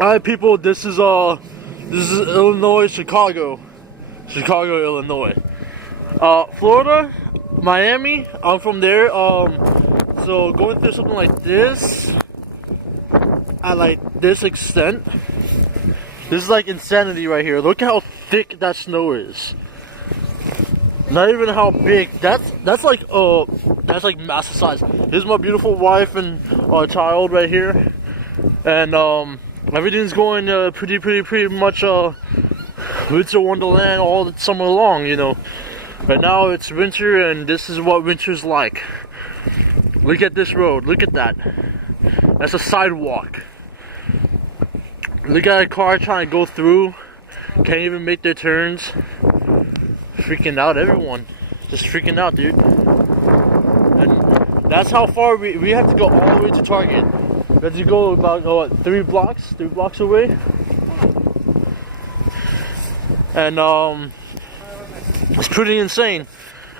Alright people, this is Illinois, Chicago, Illinois. Florida, Miami, I'm from there. So going through something like this at like this extent, this is like insanity right here. Look how thick that snow is. Not even how big. That's like massive size. Here's my beautiful wife and child right here, and everything's going pretty much winter wonderland all the summer long. You know, right now it's winter, and this is what winter's like. Look at this road. Look at that. That's a sidewalk. Look at a car trying to go through. Can't even make their turns. Freaking out, everyone. Just freaking out, dude. And that's how far we have to go all the way to Target. We have to go about, what, 3 blocks away. And it's pretty insane.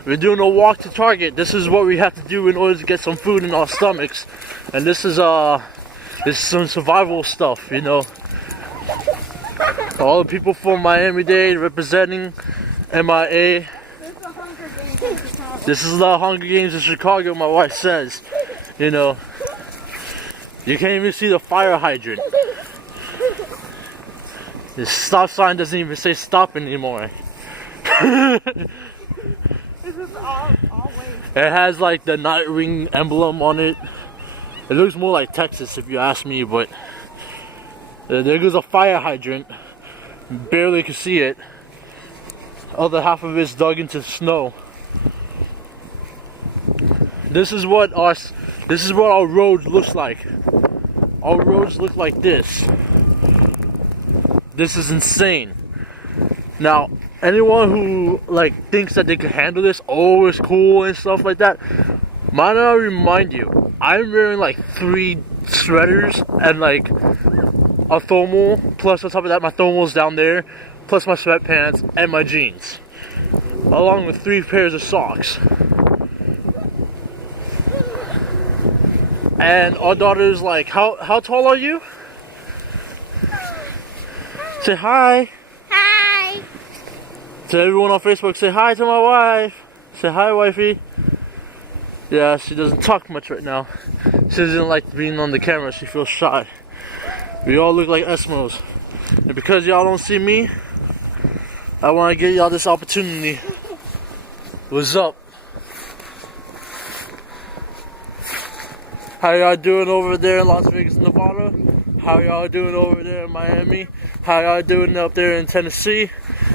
We're doing a walk to Target. This is what we have to do in order to get some food in our stomachs. And this is some survival stuff, you know. All the people from Miami-Dade representing MIA. This is the Hunger Games in Chicago, my wife says. You know, you can't even see the fire hydrant. The stop sign doesn't even say stop anymore. It has like the Nightwing emblem on it. It looks more like Texas if you ask me, but there goes a fire hydrant. Barely can see it. Other half of it's dug into snow. This is what our road looks like. Our roads look like this. This is insane. Now, anyone who like thinks that they can handle this, oh, it's cool and stuff like that, might I remind you, I'm wearing like 3 sweaters and like a thermal, plus on top of that my thermal's down there, plus my sweatpants and my jeans, along with 3 pairs of socks. And our daughter's like, how tall are you? Say hi. Hi. To everyone on Facebook, say hi to my wife. Say hi, wifey. Yeah, she doesn't talk much right now. She doesn't like being on the camera. She feels shy. We all look like Eskimos. And because y'all don't see me, I want to give y'all this opportunity. What's up? How y'all doing over there in Las Vegas, Nevada? How y'all doing over there in Miami? How y'all doing up there in Tennessee?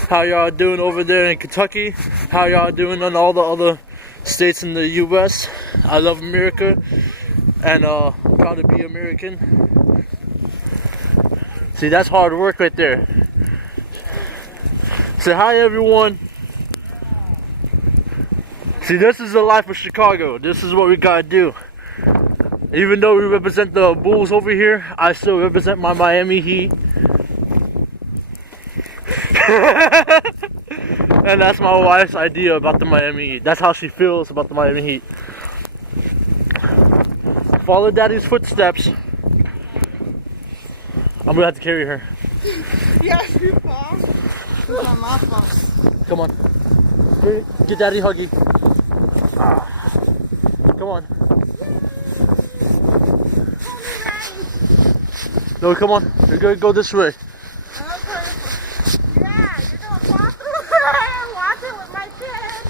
How y'all doing over there in Kentucky? How y'all doing in all the other states in the US? I love America, and proud to be American. See, that's hard work right there. Say hi, everyone. See, this is the life of Chicago. This is what we gotta do. Even though we represent the Bulls over here, I still represent my Miami Heat. And that's my wife's idea about the Miami Heat. That's how she feels about the Miami Heat. Follow Daddy's footsteps. I'm gonna have to carry her. Yes, you fall. It's not my fault. Come on. Get Daddy huggy. Come on. No, come on. You're gonna go this way. Yeah, you're gonna walk through watch it with my kids.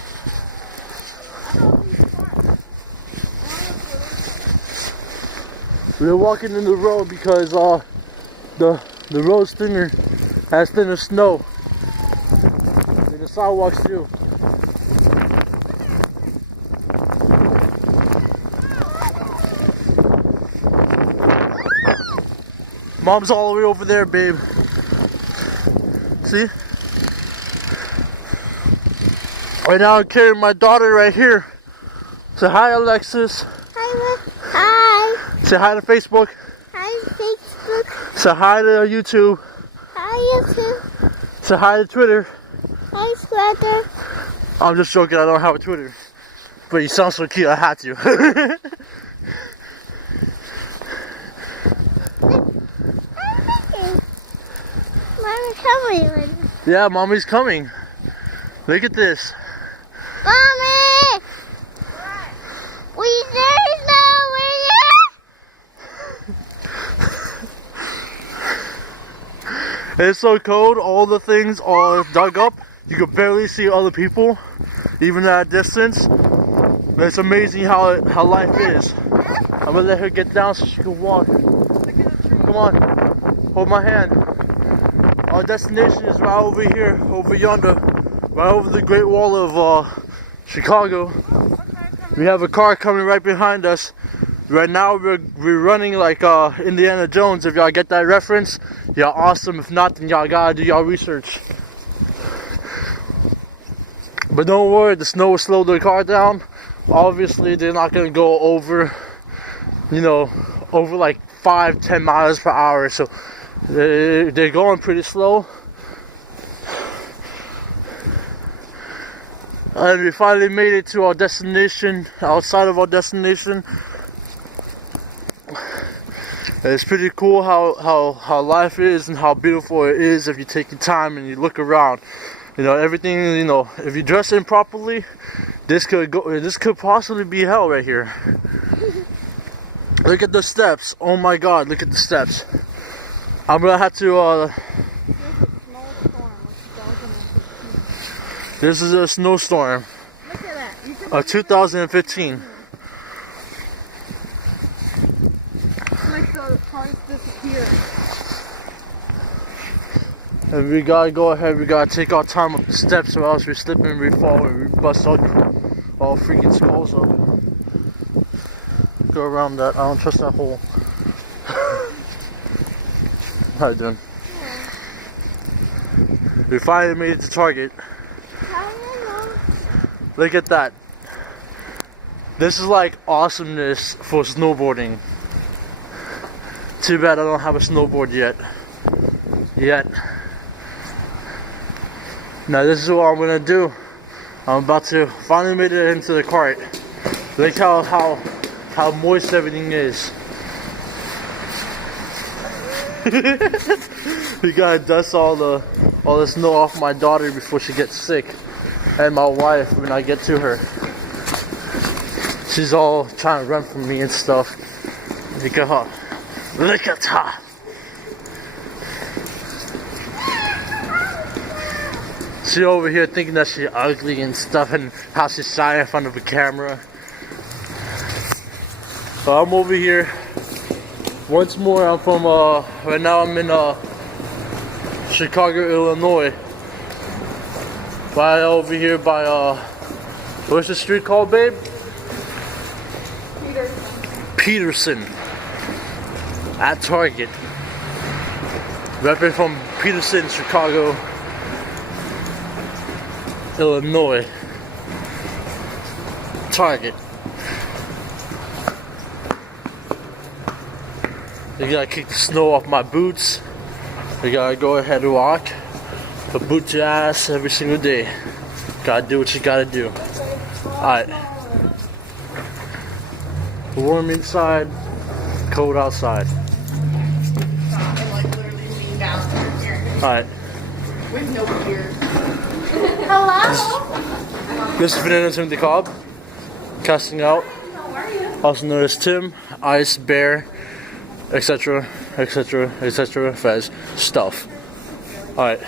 I don't think it's We're walking in the road because the road's thinner, has thinner snow. And the sidewalks too. Mom's all the way over there, babe. See? Right now I'm carrying my daughter right here. Say hi, Alexis. Hi. Say hi to Facebook. Hi, Facebook. Say hi to YouTube. Hi, YouTube. Say hi to Twitter. Hi, Twitter. I'm just joking, I don't have a Twitter. But you sound so cute, I had to. coming. Yeah, mommy's coming. Look at this. Mommy! We there's no It's so cold, all the things are dug up. You could barely see other people, even at a distance. But it's amazing how life is. I'm gonna let her get down so she can walk. Come on, hold my hand. Our destination is right over here, over yonder, right over the Great Wall of Chicago. We have a car coming right behind us. Right now we're running like Indiana Jones. If y'all get that reference, y'all awesome. If not, then y'all gotta do y'all research. But don't worry, the snow will slow the car down. Obviously, they're not gonna go over, over like 5-10 miles per hour. So they're going pretty slow. And we finally made it to our destination, outside of our destination. It's pretty cool how life is and how beautiful it is if you take your time and you look around. Everything, if you dress improperly, this could possibly be hell right here. Look at the steps. Oh my god, look at the steps. I'm gonna have to this is a snowstorm. Look at that. Of 2015. Like the cars disappear. And we gotta go ahead, we gotta take our time up the steps or else we slip and we fall and we bust all freaking skulls up. Go around that, I don't trust that hole. How you doing? We finally made it to Target. Look at that. This is like awesomeness for snowboarding. Too bad I don't have a snowboard yet. Now this is what I'm gonna do. I'm about to finally made it into the cart. Look how moist everything is. We gotta dust all the snow off my daughter before she gets sick, and my wife when I get to her. She's all trying to run from me and stuff. Look at her. Look at her. She over here thinking that she's ugly and stuff and how she's shy in front of a camera. But I'm over here. Once more, I'm from, right now I'm in Chicago, Illinois. Right over here by, what's the street called, babe? Peterson. At Target. Repping from Peterson, Chicago, Illinois. Target. You gotta kick the snow off my boots. You gotta go ahead and walk. But boot your ass every single day. Gotta do what you gotta do. Alright. Warm inside, cold outside. And like literally lean down here. Alright. With no beard. Hello? This is Vanilla Tim the Cobb. Casting out. How are you? Also known as Tim, Ice, Bear, etc., etc., etc., Fez, stuff. Alright.